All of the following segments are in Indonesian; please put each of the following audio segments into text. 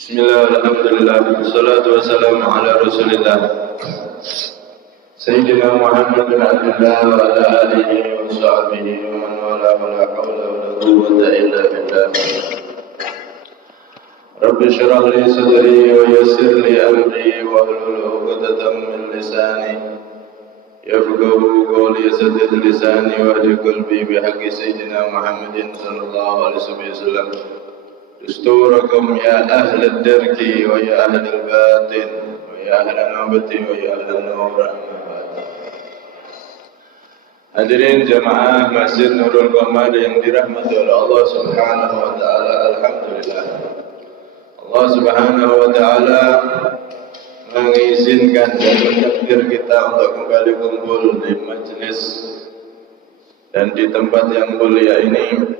Bismillah, alhamdulillah, salatu wassalamu ala rasulillah Sayyidina Muhammad bin Abdullah wa ala alihi wa sahbihi wa man wala wa la hawla wa la quwwata illa billah Rabbi syrah li sadri wa yassir li amri wa hlul 'uqdatam min lisani yafqahu qawli saddid lisani wa hdi qalbi bi haqqi Sayyidina Muhammadin sallallahu alaihi wasallam دستوركم يا أهل الدرك ويا أهل الباطن ويا أهل النبت ويا أهل النور. Hadirin jamaah Masjid Nurul Qamar yang dirahmati oleh Allah Subhanahu wa taala, alhamdulillah. Allah Subhanahu wa taala mengizinkan dan mentakdir kita untuk kembali kumpul di majelis dan di tempat yang mulia ini.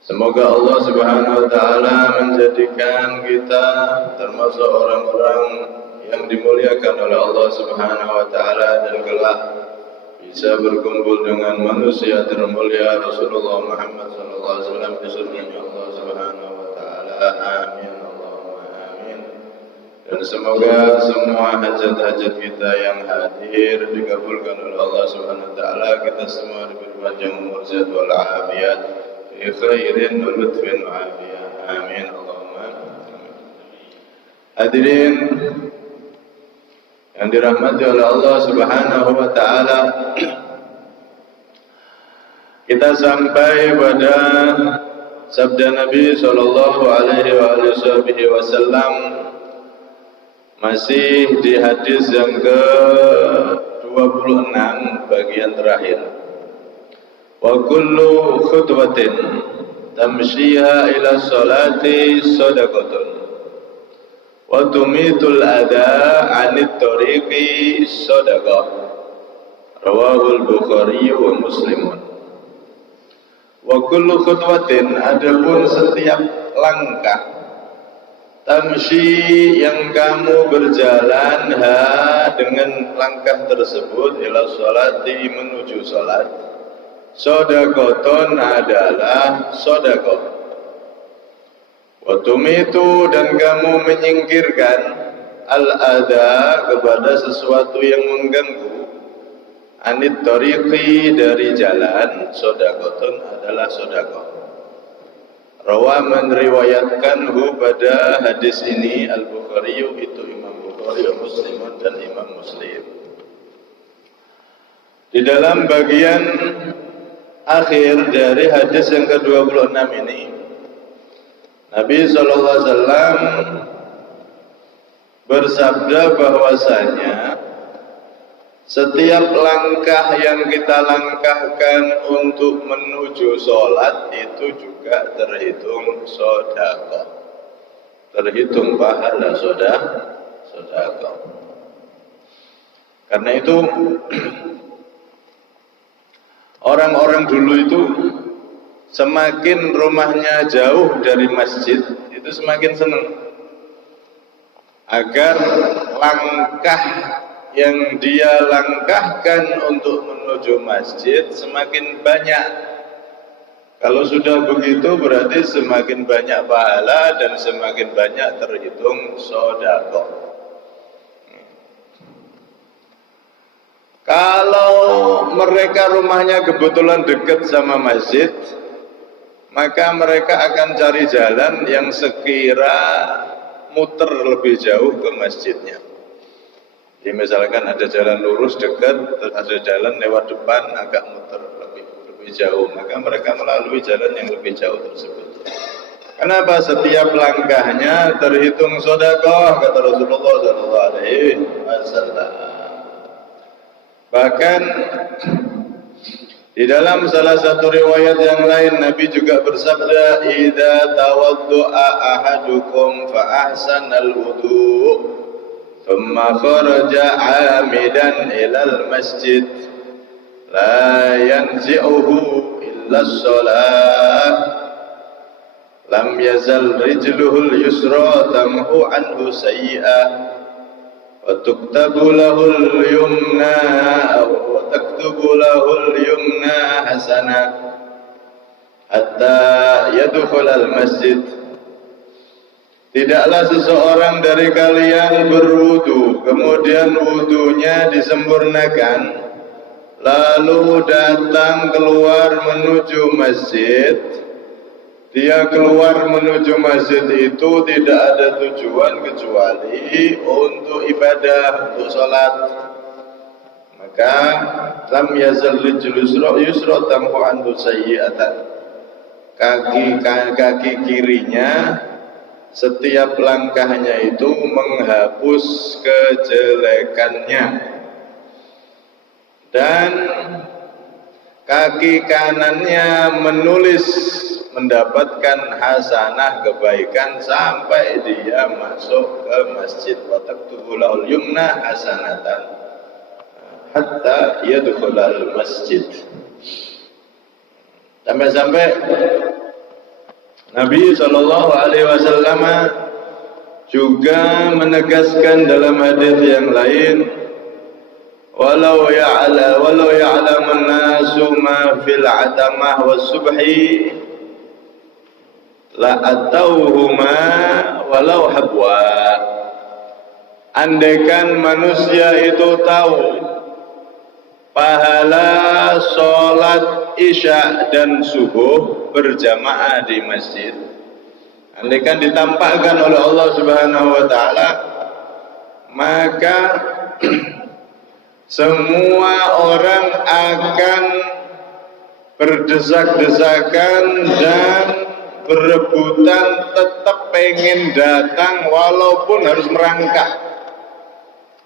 Semoga Allah Subhanahu wa taala menjadikan kita termasuk orang-orang yang dimuliakan oleh Allah Subhanahu wa taala dan kelak bisa berkumpul dengan manusia termulia Rasulullah Muhammad sallallahu alaihi wasallam di surganya Allah Subhanahu wa taala. Amin Allahumma amin. Dan semoga semua hajat-hajat kita yang hadir dikabulkan oleh Allah Subhanahu wa taala. Kita semua diberi panjang umur, sehat wal afiat. Khairin wa lutfin wa afiyah. Amin Allahumma amin. Hadirin yang dirahmati oleh Allah Subhanahu wa taala, kita sampai pada sabda Nabi sallallahu alaihi wasallam masih di hadis yang ke-26 bagian terakhir. Wa kullu khutwatin tamshiha ila salati sadaqatun wa tumitul adha 'anit tariqi sadaqah. Rawahul Bukhari wa Muslimun. Wa kullu khutwatin, adapun setiap langkah tamshi yang kamu berjalan dengan langkah tersebut ila salati, menuju salat, sodakoton adalah sodakoh. Watumitu, dan kamu menyingkirkan al-adha, kepada sesuatu yang mengganggu, anit tariqi, dari jalan, sodakoton adalah sodakoh. Rawa meriwayatkanhu pada hadis ini Al-Bukhari, itu Imam Bukhari, Muslim dan Imam Muslim. Di dalam bagian akhir dari hadis yang ke-26 ini, Nabi SAW bersabda bahwasanya setiap langkah yang kita langkahkan untuk menuju sholat itu juga terhitung sedekah, terhitung pahala sedekah. Karena itu orang-orang dulu itu semakin rumahnya jauh dari masjid itu semakin senang, agar langkah yang dia langkahkan untuk menuju masjid semakin banyak. Kalau sudah begitu berarti semakin banyak pahala dan semakin banyak terhitung sedekah. Kalau mereka rumahnya kebetulan dekat sama masjid, maka mereka akan cari jalan yang sekira muter lebih jauh ke masjidnya. Jadi misalkan ada jalan lurus dekat, ada jalan lewat depan agak muter lebih jauh, maka mereka melalui jalan yang lebih jauh tersebut. Kenapa? Setiap langkahnya terhitung sedekah, kata Rasulullah SAW. Bahkan di dalam salah satu riwayat yang lain, Nabi juga bersabda, "Idza tawaddu'a ahadukum fa ahsanal wudu' thumma kharaja 'amidan ilal masjid la yanzi'uhu illa as-salah lam yazal rijluhul yusra tamhu anhu sayyi'ah wa tuktabu lahul yumna wa taktubu lahul yumna hasana hatta yadkhul al masjid tidaklah seseorang dari kalian berwudu, kemudian wudunya disempurnakan, lalu datang keluar menuju masjid. Dia keluar menuju masjid itu tidak ada tujuan kecuali untuk ibadah, untuk sholat. Maka lam yazal rijlu yusra tamhu anhu sayyi'atan. Kaki kirinya setiap langkahnya itu menghapus kejelekannya, dan kaki kanannya menulis mendapatkan hasanah kebaikan sampai dia masuk ke masjid. Wa taktubu lahul yumna hasanatan hatta yadkhulal masjid. Sampai-sampai Nabi SAW juga menegaskan dalam hadis yang lain, walau ya'lamun nasu ma fil atamah was subhi la atauhuma walau habwa. Andaikan manusia itu tahu pahala sholat isya dan subuh berjamaah di masjid, andaikan ditampakkan oleh Allah Subhanahu wa taala, maka semua orang akan berdesak-desakan dan berebutan tetap pengen datang walaupun harus merangkak.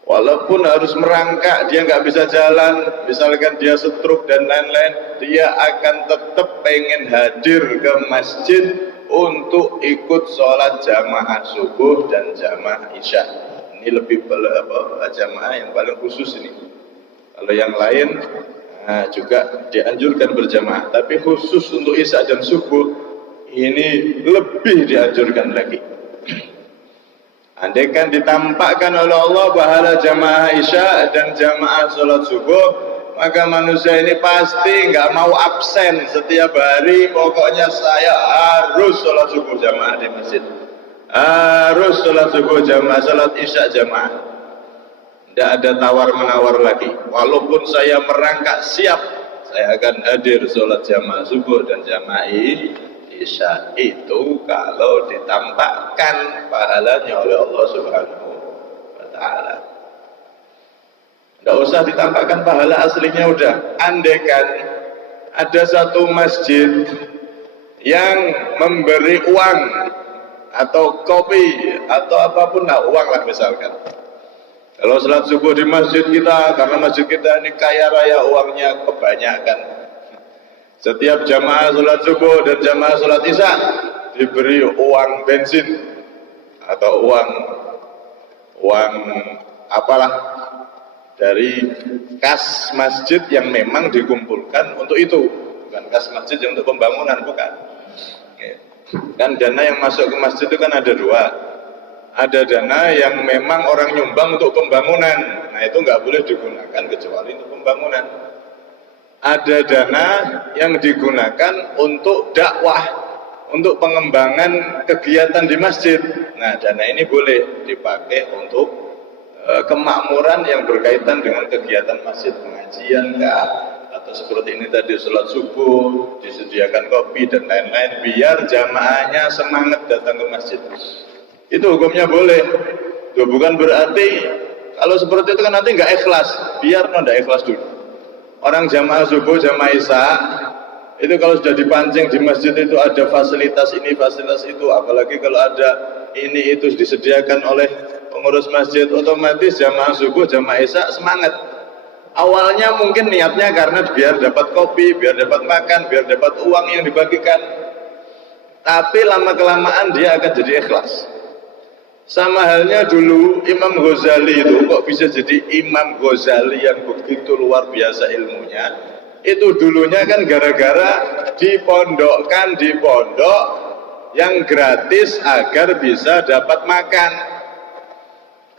Walaupun harus merangkak, dia nggak bisa jalan, misalkan dia stroke dan lain-lain, dia akan tetap pengen hadir ke masjid untuk ikut sholat jamaah subuh dan jamaah isya. Ini lebih jamaah yang paling khusus ini. Kalau yang lain juga dianjurkan berjamaah, tapi khusus untuk isya dan subuh ini lebih dianjurkan lagi. Andaikan ditampakkan oleh Allah pahala jamaah isya dan jamaah sholat subuh, maka manusia ini pasti nggak mau absen setiap hari. Pokoknya saya harus sholat subuh jamaah di masjid, harus sholat subuh jamaah, sholat isya jamaah. Tidak ada tawar menawar lagi. Walaupun saya merangkak siap, saya akan hadir sholat jamaah subuh dan jamaah isya. Itu kalau ditampakkan pahalanya oleh Allah Subhanahu wa taala. Tidak usah ditampakkan pahala aslinya, udah. Andaikan ada satu masjid yang memberi uang atau kopi atau apapun, uang lah misalkan. Kalau sholat subuh di masjid kita, karena masjid kita ini kaya raya, uangnya kebanyakan. Setiap jamaah sholat subuh dan jamaah sholat isya diberi uang bensin atau uang apalah dari kas masjid yang memang dikumpulkan untuk itu, bukan kas masjid yang untuk pembangunan, bukan. Kan dana yang masuk ke masjid itu kan ada dua. Ada dana yang memang orang nyumbang untuk pembangunan, nah itu nggak boleh digunakan kecuali untuk pembangunan. Ada dana yang digunakan untuk dakwah, untuk pengembangan kegiatan di masjid. Nah, dana ini boleh dipakai untuk kemakmuran yang berkaitan dengan kegiatan masjid, pengajian atau seperti ini tadi sholat subuh, disediakan kopi dan lain-lain, biar jamaahnya semangat datang ke masjid. Itu hukumnya boleh. Itu bukan berarti kalau seperti itu kan nanti nggak ikhlas, biar nggak ikhlas dulu. Orang jamaah subuh, jamaah isya itu kalau sudah dipancing di masjid itu ada fasilitas ini, fasilitas itu, apalagi kalau ada ini itu disediakan oleh pengurus masjid, otomatis jamaah subuh, jamaah isya semangat. Awalnya mungkin niatnya karena biar dapat kopi, biar dapat makan, biar dapat uang yang dibagikan. Tapi lama-kelamaan dia akan jadi ikhlas. Sama halnya dulu Imam Ghazali itu kok bisa jadi Imam Ghazali yang begitu luar biasa ilmunya. Itu dulunya kan gara-gara dipondokkan di pondok yang gratis agar bisa dapat makan.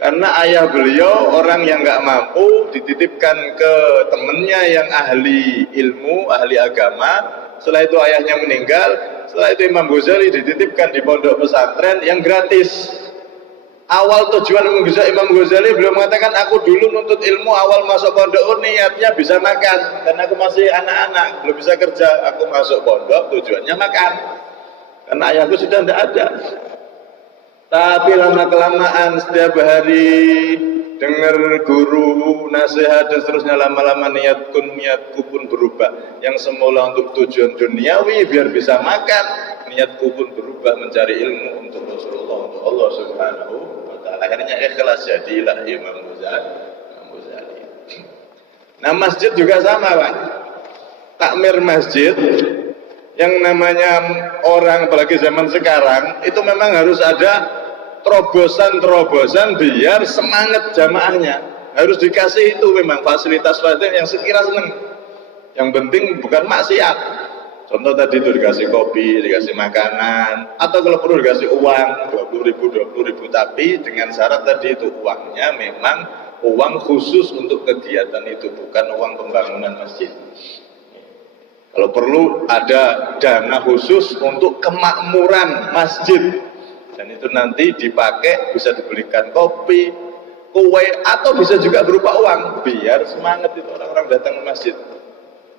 Karena ayah beliau orang yang nggak mampu dititipkan ke temennya yang ahli ilmu, ahli agama. Setelah itu ayahnya meninggal, Setelah itu Imam Ghazali dititipkan di pondok pesantren yang gratis. Awal tujuan Imam Ghazali belum mengatakan aku dulu nuntut ilmu awal masuk pondok niatnya bisa makan karena aku masih anak-anak belum bisa kerja, aku masuk pondok tujuannya makan karena ayahku sudah tidak ada. Tapi lama kelamaan setiap hari dengar guru nasihat dan seterusnya, lama-lama niatku pun berubah. Yang semula untuk tujuan duniawi biar bisa makan, niatku pun berubah mencari ilmu untuk Rasulullah, untuk Allah Subhanahu wa ta'ala. Akhirnya ikhlas jadilah Imam Ghazali. Nah, masjid juga sama, Pak. Takmir masjid yang namanya orang apalagi zaman sekarang itu memang harus ada terobosan biar semangat jamaahnya, harus dikasih itu memang fasilitas yang sekira seneng. Yang penting bukan maksiat. Contoh tadi itu dikasih kopi, dikasih makanan, atau kalau perlu dikasih uang 20.000, tapi dengan syarat tadi itu uangnya memang uang khusus untuk kegiatan itu, bukan uang pembangunan masjid. Kalau perlu ada dana khusus untuk kemakmuran masjid, dan itu nanti dipakai bisa dibelikan kopi, kue, atau bisa juga berupa uang biar semangat itu orang-orang datang ke masjid.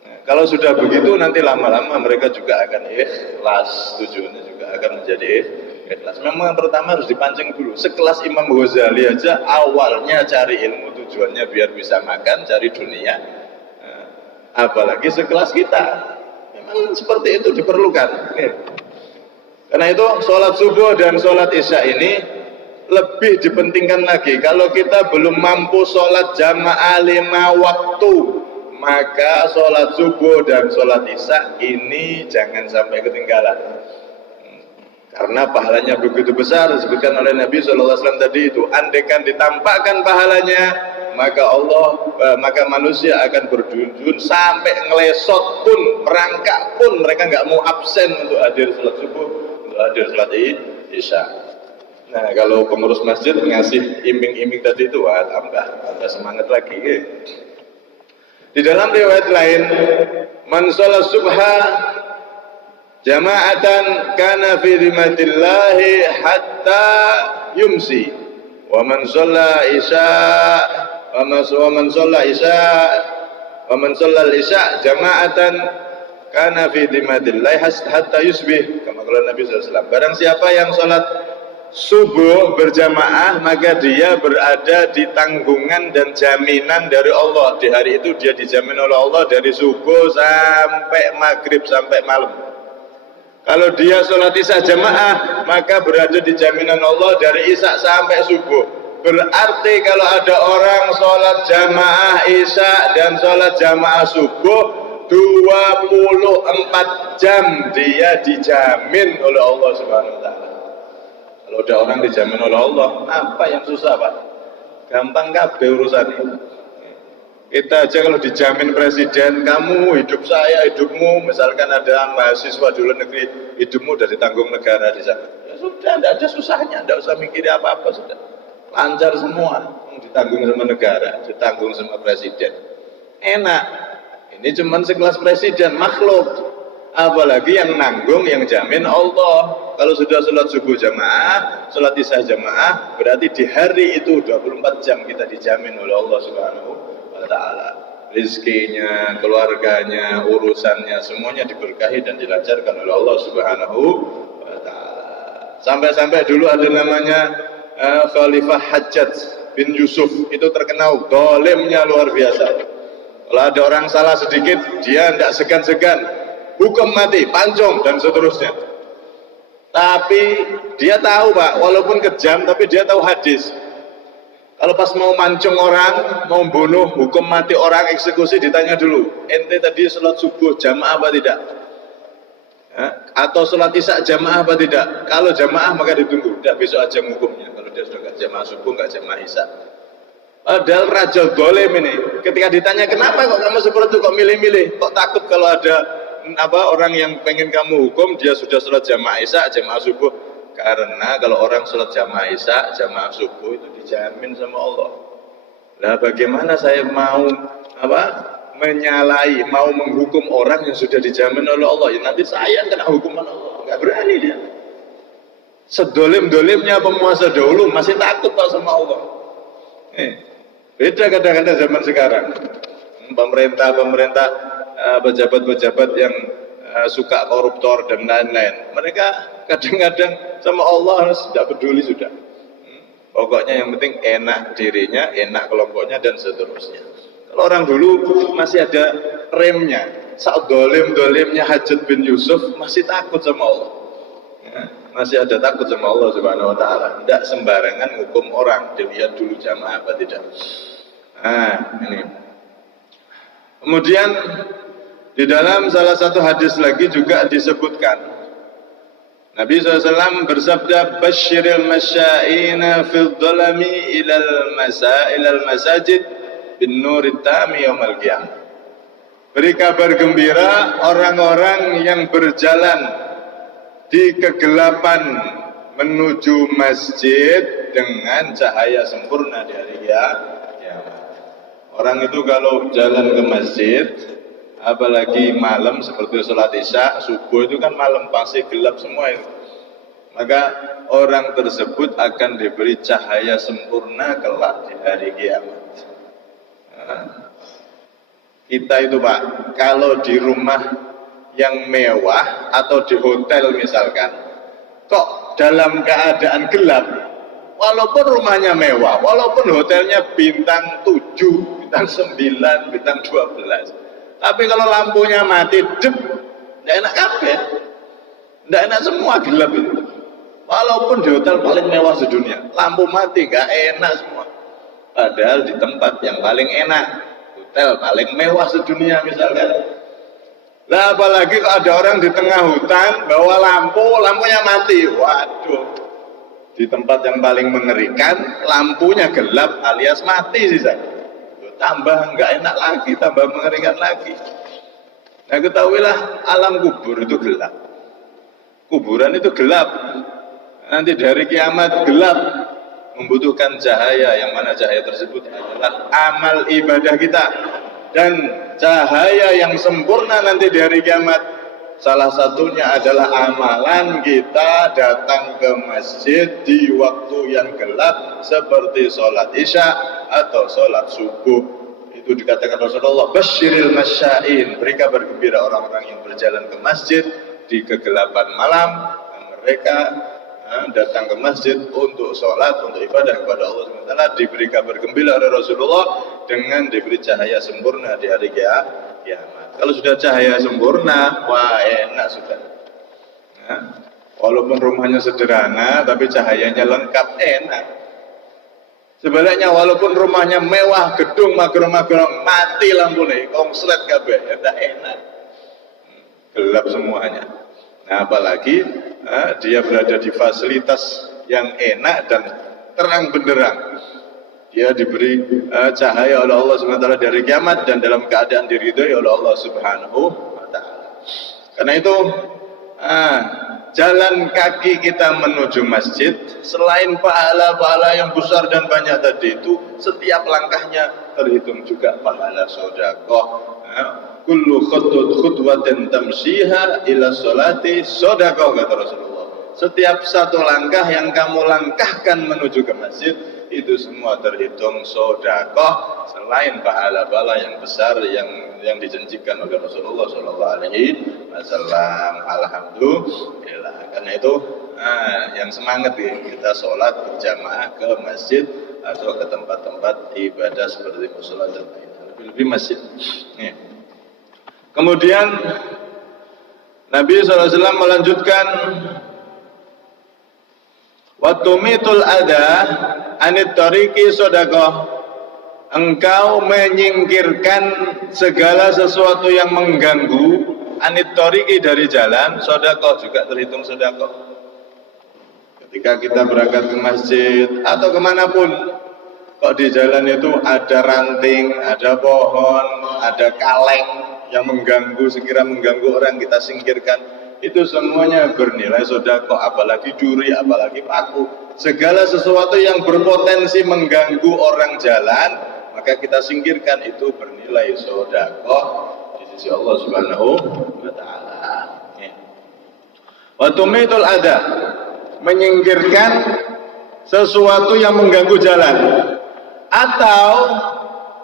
Nah, kalau sudah begitu nanti lama-lama mereka juga akan ikhlas, tujuannya juga akan menjadi ikhlas. Memang pertama harus dipancing dulu. Sekelas Imam Ghazali aja awalnya cari ilmu, tujuannya biar bisa makan, cari dunia. Nah, apalagi sekelas kita, memang seperti itu diperlukan. Karena itu sholat subuh dan sholat isya ini lebih dipentingkan lagi. Kalau kita belum mampu sholat jamaah 5 waktu, maka sholat subuh dan sholat isya ini jangan sampai ketinggalan. Karena pahalanya begitu besar, disebutkan oleh Nabi SAW tadi itu. Andaikan ditampakkan pahalanya, maka manusia akan berduyun-duyun sampai ngelesot pun, merangkak pun mereka nggak mau absen untuk hadir sholat subuh, untuk hadir sholat isya. Nah, kalau pengurus masjid ngasih iming-iming tadi itu, tambah semangat lagi. Di dalam riwayat lain, man sholat subha jama'atan kana fi dhimatillahi hatta yumsi, wa man sholla isya wa man sholla isya jama'atan kana fi dhimatillahi hatta yusbih, kama qala Nabi SAW. Barang siapa yang sholat subuh berjamaah, maka dia berada di tanggungan dan jaminan dari Allah. Di hari itu dia dijamin oleh Allah dari subuh sampai maghrib, sampai malam. Kalau dia sholat isya jamaah, maka berada di jaminan Allah dari isya sampai subuh. Berarti kalau ada orang sholat jamaah isya dan sholat jamaah subuh 24 jam dia dijamin oleh Allah Subhanahu wa ta'ala. Kalau ada orang dijamin oleh Allah, apa yang susah, Pak? Gampang kabeh urusannya. Kita aja kalau dijamin presiden, kamu, hidup saya, hidupmu, misalkan ada mahasiswa di luar negeri, hidupmu udah ditanggung negara di sana. Ya sudah, tidak ada susahnya, tidak usah mikir apa-apa, sudah lancar semua, ditanggung sama negara, ditanggung sama presiden. Enak. Ini cuman sekelas presiden, makhluk. Apalagi yang nanggung, yang jamin Allah. Kalau sudah sholat subuh jamaah, sholat isya jamaah, berarti di hari itu 24 jam kita dijamin oleh Allah Subhanahu wa ta'ala. Rizkinya, keluarganya, urusannya, semuanya diberkahi dan dilancarkan oleh Allah Subhanahu wa ta'ala. Sampai-sampai dulu ada namanya Khalifah Hajjaj bin Yusuf, itu terkenal dolemnya luar biasa. Kalau ada orang salah sedikit, dia tidak segan-segan, hukum mati, pancung, dan seterusnya. Tapi dia tahu, Pak, walaupun kejam, tapi dia tahu hadis. Kalau pas mau mancung orang, mau bunuh, hukum mati orang, eksekusi, ditanya dulu, ente tadi sholat subuh jamaah apa tidak? Atau sholat isya jamaah apa tidak? Kalau jamaah maka ditunggu, tidak besok aja hukumnya. Kalau dia sudah nggak jamaah subuh, nggak jamaah isya. Padahal Raja Dolim ini, ketika ditanya kenapa kok kamu seperti itu, kok milih-milih, kok takut kalau ada orang yang pengen kamu hukum, dia sudah sholat jamaah isya, jamaah subuh. Karena kalau orang sholat jamaah isya, jamaah subuh itu dijamin sama Allah. Nah, bagaimana saya mau menyalahi, mau menghukum orang yang sudah dijamin oleh Allah? Ya nanti saya kena hukuman Allah. nggak berani dia. Sedolim-dolimnya penguasa dahulu masih takut Pak sama Allah. Beda kadang-kadang zaman sekarang. Pemerintah, pejabat-pejabat yang suka koruptor dan lain-lain. Mereka kadang-kadang sama Allah harus tidak peduli sudah. Pokoknya yang penting enak dirinya, enak kelompoknya dan seterusnya. Kalau orang dulu masih ada remnya. Saat dolim-dolimnya Hajjaj bin Yusuf masih takut sama Allah. Masih ada takut sama Allah Subhanahu wa taala. Tidak sembarangan hukum orang, dilihat dulu jamaah apa tidak. Ini. Kemudian di dalam salah satu hadis lagi juga disebutkan Nabi SAW bersabda, "Basyiril masya'ina fil dhalami ilal masajid bin nurit tami yaumal qiyamah." Beri kabar gembira orang-orang yang berjalan di kegelapan menuju masjid dengan cahaya sempurna di hari kiamat. Orang itu kalau jalan ke masjid, apalagi malam seperti sholat isya, subuh itu kan malam pasti gelap semua itu. Maka orang tersebut akan diberi cahaya sempurna kelak di hari kiamat. Kita itu Pak, kalau di rumah yang mewah atau di hotel misalkan, kok dalam keadaan gelap, walaupun rumahnya mewah, walaupun hotelnya bintang 7, bintang 9, bintang 12, tapi kalau lampunya mati, tidak enak kabeh, tidak enak semua gelap itu. Walaupun di hotel paling mewah sedunia, lampu mati nggak enak semua. Padahal di tempat yang paling enak, hotel paling mewah sedunia misalkan. Lah apalagi kalau ada orang di tengah hutan bawa lampunya mati. Waduh. Di tempat yang paling mengerikan, lampunya gelap alias mati sih saya. Tambah nggak enak lagi, tambah mengerikan lagi. Nah ketahuilah alam kubur itu gelap. Kuburan itu gelap. Nanti dari kiamat gelap, membutuhkan cahaya, yang mana cahaya tersebut adalah amal ibadah kita. Dan cahaya yang sempurna nanti di hari kiamat, salah satunya adalah amalan kita datang ke masjid di waktu yang gelap seperti sholat isya atau sholat subuh. Itu dikatakan Rasulullah, "Basyiril masya'in", beri kabar gembira orang-orang yang berjalan ke masjid di kegelapan malam. Mereka datang ke masjid untuk sholat, untuk ibadah kepada Allah SWT, diberi kabar gembira oleh Rasulullah dengan diberi cahaya sempurna di hari kiamat. Kalau sudah cahaya sempurna, wah enak sudah. Walaupun rumahnya sederhana, tapi cahayanya lengkap, enak. Sebaliknya walaupun rumahnya mewah, gedung mager-mager, mati lampunya, konslet kabeh, tidak enak, gelap semuanya. Nah apalagi dia berada di fasilitas yang enak dan terang benderang. Dia diberi cahaya oleh Allah SWT dari kiamat dan dalam keadaan diridhoi oleh Allah Subhanahu wa taala. Karena itu jalan kaki kita menuju masjid, selain pahala-pahala yang besar dan banyak tadi itu, setiap langkahnya terhitung juga pahala sedekah. Kullu khutwatin tamshiha ila sholati sedekah, kata Rasulullah. Setiap satu langkah yang kamu langkahkan menuju ke masjid, itu semua terhitung sedekah, selain pahala-pahala yang besar yang dijanjikan oleh Rasulullah SAW. Alhamdulillah. Karena itu yang semangat kita sholat berjamaah ke masjid atau ke tempat-tempat ibadah seperti mushola dan lain-lain. Lebih-lebih masjid. Kemudian Nabi SAW melanjutkan, "Watumitul ada anit tariqi sedekah." Engkau menyingkirkan segala sesuatu yang mengganggu anit tariqi dari jalan, sedekah juga terhitung sedekah. Ketika kita berangkat ke masjid atau kemanapun, kok di jalan itu ada ranting, ada pohon, ada kaleng yang mengganggu, sekira mengganggu orang, kita singkirkan. Itu semuanya bernilai sedekah, apalagi duri, apalagi paku. Segala sesuatu yang berpotensi mengganggu orang jalan, maka kita singkirkan, itu bernilai sedekah di sisi Allah Subhanahu wa taala. Wa tumitul adha, menyingkirkan sesuatu yang mengganggu jalan, atau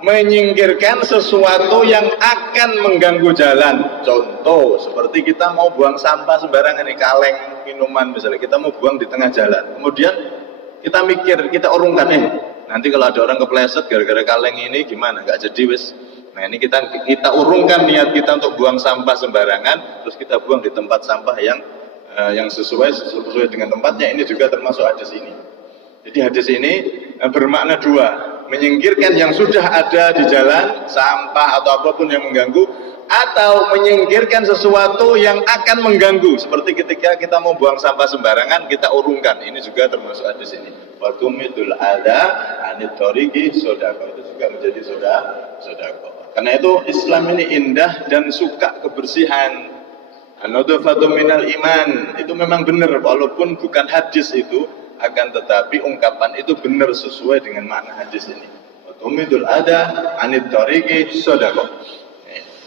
menyingkirkan sesuatu yang akan mengganggu jalan. Contoh seperti kita mau buang sampah sembarangan nih, kaleng minuman misalnya, kita mau buang di tengah jalan, kemudian kita mikir, kita urungkan nanti kalau ada orang kepleset gara-gara kaleng ini gimana, nggak jadi wis. Nah ini kita urungkan niat kita untuk buang sampah sembarangan, terus kita buang di tempat sampah yang sesuai dengan tempatnya. Ini juga termasuk hadis ini. Jadi hadis ini bermakna dua, menyingkirkan yang sudah ada di jalan, sampah atau apapun yang mengganggu, atau menyingkirkan sesuatu yang akan mengganggu, seperti ketika kita mau buang sampah sembarangan, kita urungkan. Ini juga termasuk hadis ini. Wa tumidul adha anit thoriqi sodaqah, itu juga menjadi sodaqah. Karena itu Islam ini indah dan suka kebersihan. An-nadhafatu minal iman, itu memang benar, walaupun bukan hadis itu, akan tetapi ungkapan itu benar sesuai dengan makna hadis ini. Tumidul adha anit thoriqi sodaqah,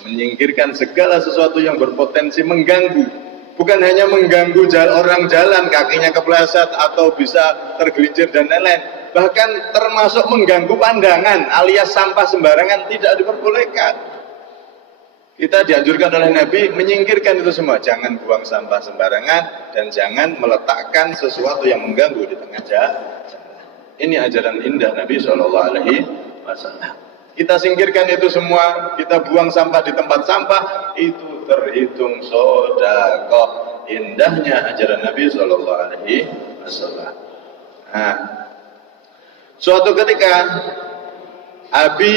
menyingkirkan segala sesuatu yang berpotensi mengganggu. Bukan hanya mengganggu orang jalan, kakinya kepleset atau bisa tergelincir dan lain-lain, bahkan termasuk mengganggu pandangan, alias sampah sembarangan tidak diperbolehkan. Kita dianjurkan oleh Nabi menyingkirkan itu semua. Jangan buang sampah sembarangan dan jangan meletakkan sesuatu yang mengganggu di tengah jalan. Ini ajaran indah Nabi SAW. Kita singkirkan itu semua, kita buang sampah di tempat sampah, itu terhitung sedekah. Indahnya ajaran Nabi SAW. Nah, suatu ketika Abi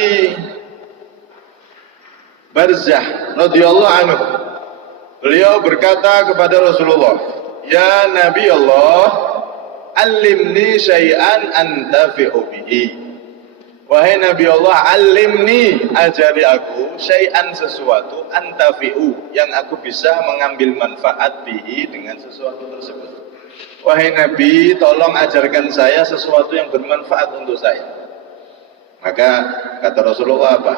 Barzah radhiyallahu anhu, beliau berkata kepada Rasulullah, "Ya Nabi Allah, alimni syai'an antafi'u bihi." Wahai Nabi Allah, alimni, ajari aku syai'an, sesuatu, antafi'u, yang aku bisa mengambil manfaat bihi, dengan sesuatu tersebut. Wahai Nabi, tolong ajarkan saya sesuatu yang bermanfaat untuk saya. Maka kata Rasulullah apa?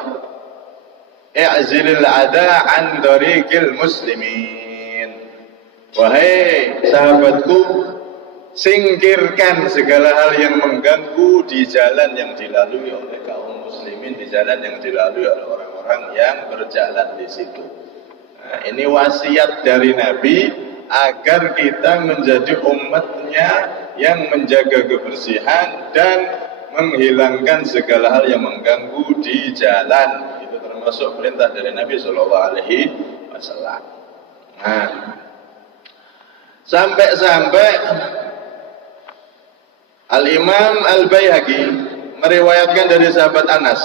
I'zilil adha an dariqil muslimin. Wahai sahabatku, singkirkan segala hal yang mengganggu di jalan yang dilalui oleh kaum muslimin, di jalan yang dilalui oleh orang-orang yang berjalan di situ. Nah, ini wasiat dari Nabi agar kita menjadi umatnya yang menjaga kebersihan dan menghilangkan segala hal yang mengganggu di jalan. Termasuk perintah dari Nabi SAW. Nah, sampai-sampai Al-Imam Al-Baihaqi meriwayatkan dari sahabat Anas,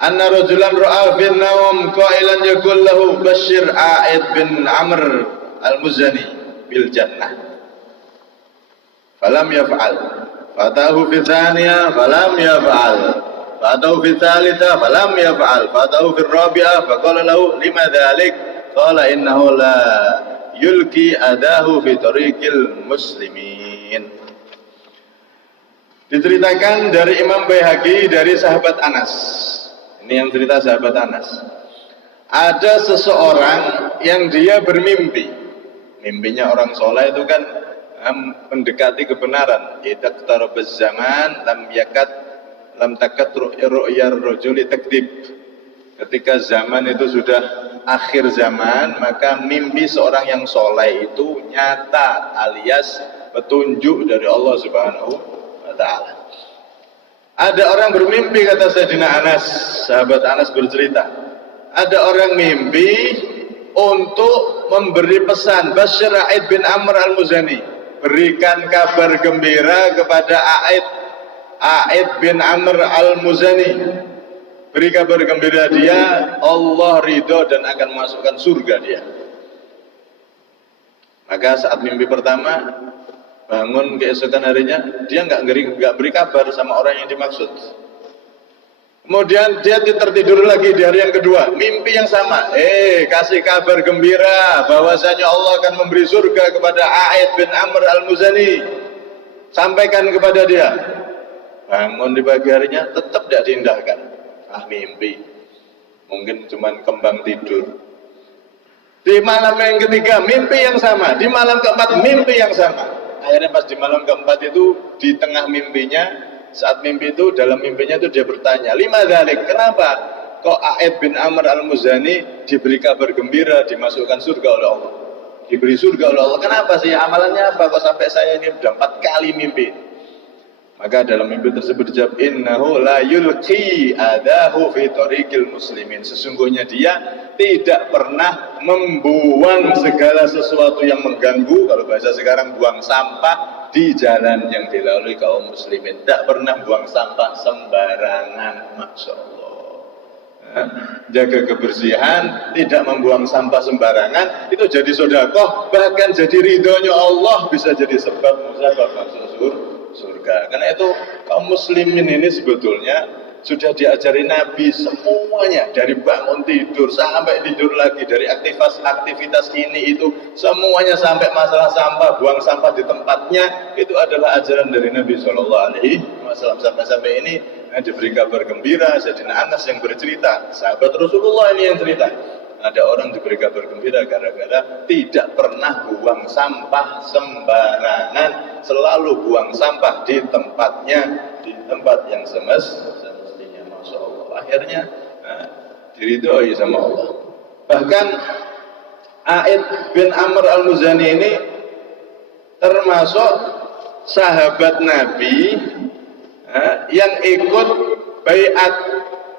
anna rajulan ra'a fil nawm qailan yaqul lahu Bashir A'id bin Amr Al-Muzani bil jannah. Falam yaf'al. Fatahu fi thaniyah falam yaf'al. Fatahu fi thalitha falam yaf'al. Fatahu fi rabi'ah faqala lahu lima dhalik? Qala innahu la yulki adahu fi tariqil muslimin. Diceritakan dari Imam Baihaqi dari sahabat Anas. Ini yang cerita sahabat Anas. Ada seseorang yang dia bermimpi. Mimpinya orang soleh itu kan mendekati kebenaran. Idaqtarabaz zaman lam takat ru'yar rajuli takdzib. Ketika zaman itu sudah akhir zaman, maka mimpi seorang yang soleh itu nyata, alias petunjuk dari Allah Subhanahu wa ta'ala. Ada orang bermimpi, kata Sayyidina Anas, sahabat Anas bercerita, ada orang mimpi untuk memberi pesan, Bashir A'id bin Amr Al-Muzani, berikan kabar gembira kepada A'id bin Amr Al-Muzani, beri kabar gembira dia, Allah ridho dan akan masukkan surga dia. Maka saat mimpi pertama, bangun keesokan harinya, dia nggak beri kabar sama orang yang dimaksud. Kemudian dia tertidur lagi di hari yang kedua, mimpi yang sama, kasih kabar gembira bahwasanya Allah akan memberi surga kepada A'id bin Amr Al-Muzani, sampaikan kepada dia. Bangun di pagi harinya, tetap tidak diindahkan. Mimpi, mungkin cuma kembang tidur. Di malam yang ketiga mimpi yang sama, di malam keempat mimpi yang sama. Akhirnya pas di malam keempat itu, di tengah mimpinya, saat mimpi itu, dalam mimpinya itu dia bertanya, lima dzalik, kenapa kok A'id bin Amr al-Muzani diberi kabar gembira dimasukkan surga oleh Allah, diberi surga oleh Allah? Kenapa sih, amalannya apa kok sampai saya ini sudah 4 kali mimpi? Maka dalam mimpi tersebut dijawab, innahu la yulqi adahu fi tariqil muslimin. Sesungguhnya dia tidak pernah membuang segala sesuatu yang mengganggu, kalau bahasa sekarang buang sampah di jalan yang dilalui kaum muslimin. Tidak pernah buang sampah sembarangan. Masya Allah. Jaga kebersihan, tidak membuang sampah sembarangan, itu jadi sedekah, bahkan jadi ridhonya Allah, bisa jadi sebab masuk surga. Karena itu kaum muslimin ini sebetulnya sudah diajari Nabi semuanya, dari bangun tidur sampai tidur lagi, dari aktivitas ini itu semuanya, sampai masalah sampah, buang sampah di tempatnya, itu adalah ajaran dari Nabi SAW. Sampai ini diberi kabar gembira, Sayyidina Anas yang bercerita, sahabat Rasulullah ini yang cerita, ada orang diberi kabar gembira gara-gara tidak pernah buang sampah sembarangan, selalu buang sampah di tempatnya, di tempat yang semestinya. Masya Allah. Akhirnya diridhoi sama Allah. Bahkan A'id bin Amr al-Muzani ini termasuk sahabat Nabi yang ikut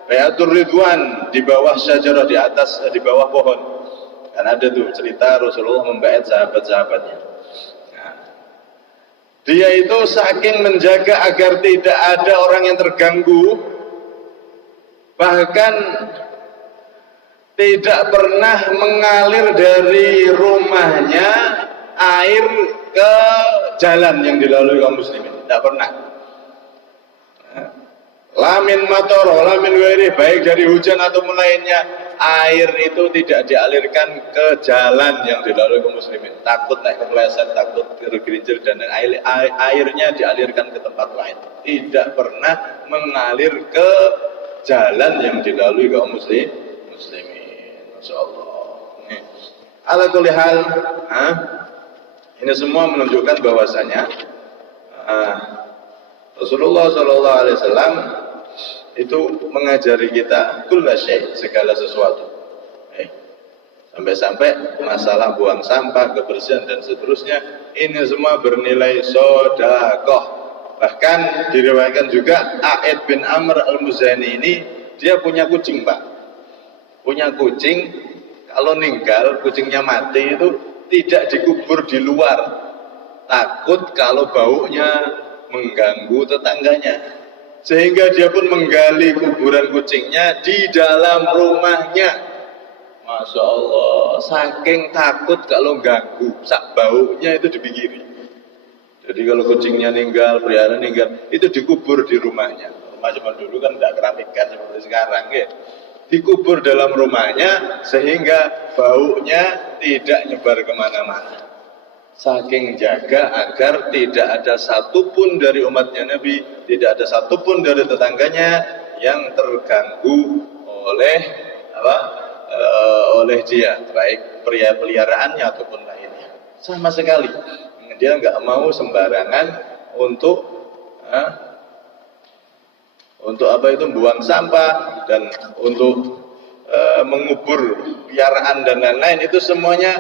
Bayatul Ridwan di bawah syajarah, di bawah pohon. Kan ada tuh cerita Rasulullah membaiat sahabat-sahabatnya. Nah, dia itu saking menjaga agar tidak ada orang yang terganggu, bahkan tidak pernah mengalir dari rumahnya air ke jalan yang dilalui kaum muslimin. Tidak pernah. Lamin mator, lamin wairi, baik dari hujan ataupun lainnya, air itu tidak dialirkan ke jalan yang dilalui kaum muslimin. Takut naik kepleset, takut tergelincir, dan airnya dialirkan ke tempat lain. Tidak pernah mengalir ke jalan yang dilalui kaum muslimin. Masya Allah. Ala kulli hal, ini semua menunjukkan bahwasanya Rasulullah SAW itu mengajari kita kulla syai', segala sesuatu. Sampai-sampai masalah buang sampah, kebersihan dan seterusnya, ini semua bernilai sedekah. Bahkan diriwayatkan juga A'id bin Amr al-Muzani ini dia punya kucing, Pak. Punya kucing, kalau meninggal kucingnya mati itu tidak dikubur di luar. Takut kalau baunya mengganggu tetangganya. Sehingga dia pun menggali kuburan kucingnya di dalam rumahnya. Masya Allah, saking takut kalau ganggu, sak baunya itu dipikiri. Jadi kalau kucingnya meninggal, pelihara meninggal, itu dikubur di rumahnya. Rumah zaman dulu kan tidak keramik kan seperti sekarang, ya. Dikubur dalam rumahnya sehingga baunya tidak nyebar kemana-mana. Saking jaga agar tidak ada satupun dari umatnya Nabi, tidak ada satupun dari tetangganya yang terganggu oleh oleh dia, baik peliharaannya ataupun lainnya, sama sekali. Dia nggak mau sembarangan untuk buang sampah dan untuk mengubur piaraan dan lain-lain, itu semuanya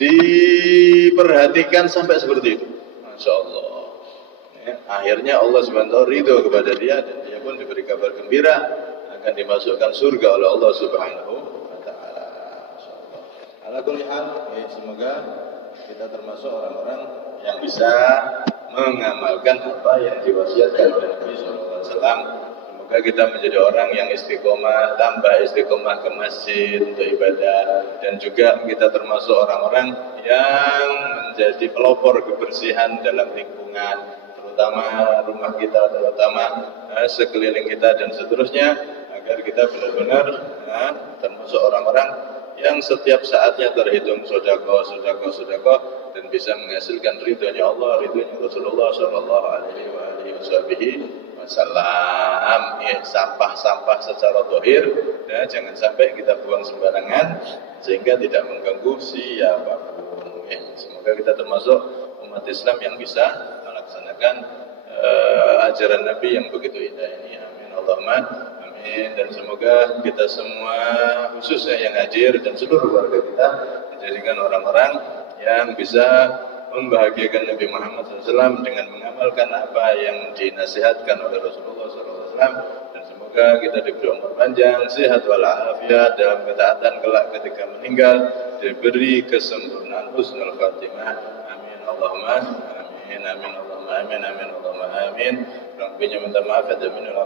diperhatikan sampai seperti itu. Masya Allah. Akhirnya Allah SWT ridho kepada dia, dan dia pun diberi kabar gembira akan dimasukkan surga oleh Allah Subhanahu wa Ta'ala. Ala kulli hal, semoga kita termasuk orang-orang yang bisa mengamalkan apa yang diwasiatkan oleh Nabi SAW. Semoga kita menjadi orang yang istiqomah, tambah istiqomah ke masjid untuk ibadah, dan juga kita termasuk orang-orang yang menjadi pelopor kebersihan dalam lingkungan, terutama rumah kita, terutama sekeliling kita dan seterusnya, agar kita benar-benar termasuk orang-orang yang setiap saatnya terhitung sedekah dan bisa menghasilkan ridhonya Allah, ridhonya Rasulullah SAW. wasallam. Ya, sampah-sampah secara zahir, ya, jangan sampai kita buang sembarangan sehingga tidak mengganggu siapapun. Ya, semoga kita termasuk umat Islam yang bisa melaksanakan ajaran Nabi yang begitu indah ini. Amin Allahumma amin. Dan semoga kita semua, khususnya yang hadir dan seluruh warga kita, dijadikan orang-orang yang bisa membahagiakan Nabi Muhammad SAW dengan mengamalkan apa yang dinasihatkan oleh Rasulullah SAW. Dan semoga kita diberi umur panjang, sehat walafiat dalam ketaatan kelak ketika meninggal, diberi kesempurnaan husnul khatimah. Amin Allahumma amin. Amin Allahumma amin. Amin Allahumma amin. Kurang lebihnya minta maaf. Ada minul